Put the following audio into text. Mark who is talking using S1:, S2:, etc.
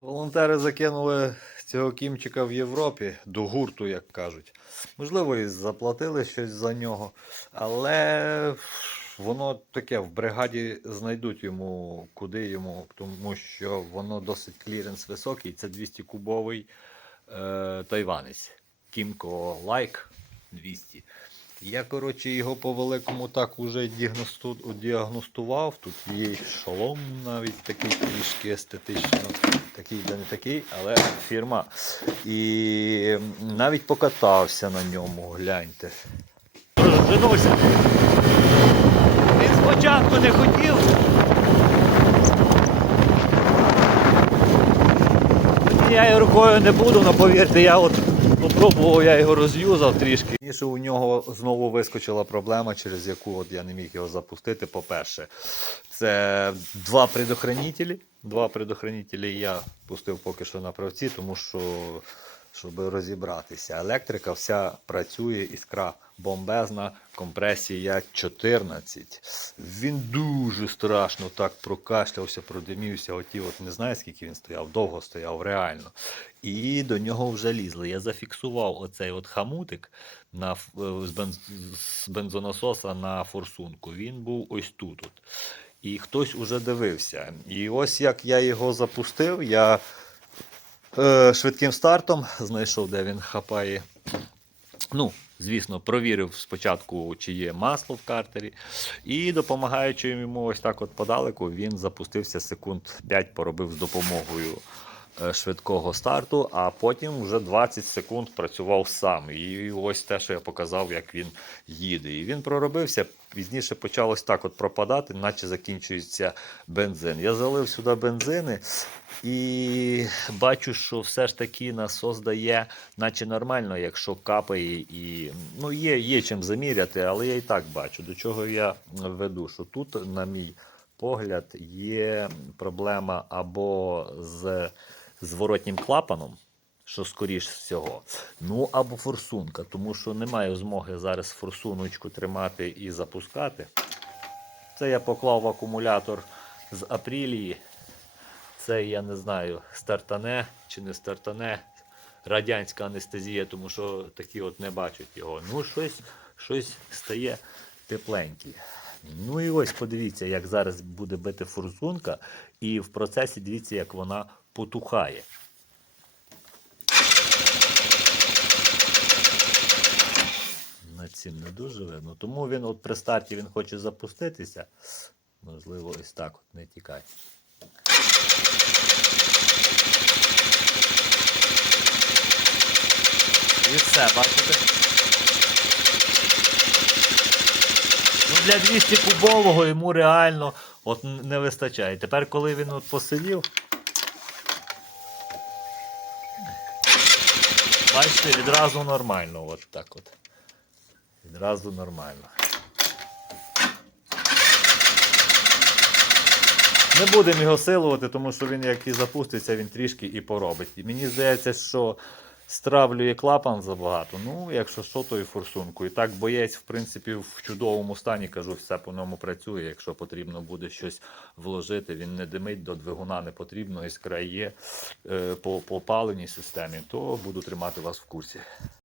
S1: Волонтери закинули цього кімчика в Європі до гурту, як кажуть. Можливо, і заплатили щось за нього, але воно таке в бригаді знайдуть йому куди йому, тому що воно досить кліренс високий. Це 200 кубовий е, тайванець. Кімко Лайк 200. Я, коротше, його по великому так уже діагносту... діагностував. Тут є шолом навіть такий трішки естетично, такий де не такий, але фірма. І навіть покатався на ньому, гляньте. Розженуся. Він спочатку не хотів. Я рукою не буду, але повірте, я от попробував, я його роз'юзав трішки. Ніше у нього знову вискочила проблема, через яку от я не міг його запустити. По-перше, це два предохранителі. Два предохранителі я пустив поки що на правці, тому що щоб розібратися. Електрика вся працює, іскра бомбезна, компресія 14. Він дуже страшно так прокашлявся, продимівся. Оті, от не знаю, скільки він стояв, довго стояв, реально. І до нього вже лізли. Я зафіксував оцей от хамутик на, е, з, бенз, з бензонасоса на форсунку. Він був ось тут. От. І хтось уже дивився. І ось як я його запустив, я швидким стартом знайшов, де він хапає. Ну, звісно, провірив спочатку, чи є масло в картері. І допомагаючи йому ось так от подалеку, він запустився секунд 5, поробив з допомогою е, швидкого старту, а потім вже 20 секунд працював сам. І ось те, що я показав, як він їде. І він проробився. Пізніше почалось так от пропадати, наче закінчується бензин. Я залив сюди бензини і бачу, що все ж таки насос дає, наче нормально, якщо капає і ну, є, є чим заміряти, але я і так бачу, до чого я веду, що тут, на мій погляд, є проблема або з зворотнім клапаном. Що скоріш всього, ну або форсунка, тому що немає змоги зараз форсуночку тримати і запускати. Це я поклав в акумулятор з апрілії. Це я не знаю, стартане чи не стартане. Радянська анестезія, тому що такі от не бачать його. Ну, щось, щось стає тепленьке. Ну і ось подивіться, як зараз буде бити форсунка, і в процесі дивіться, як вона потухає. На цим не дуже видно. Тому він от при старті він хоче запуститися. Можливо, ось так от не тікає. І все, бачите? Ну, для 200 кубового йому реально от не вистачає. Тепер, коли він от посидів, бачите, відразу нормально. От так от. Відразу нормально. Не будемо його силувати, тому що він як і запуститься, він трішки і поробить. І мені здається, що стравлює клапан забагато. Ну, якщо що, то і форсунку. І так боєць, в принципі, в чудовому стані, кажу, все по ньому працює. Якщо потрібно буде щось вложити, він не димить, до двигуна не потрібно, іскра є е, по, по паленій системі, то буду тримати вас в курсі.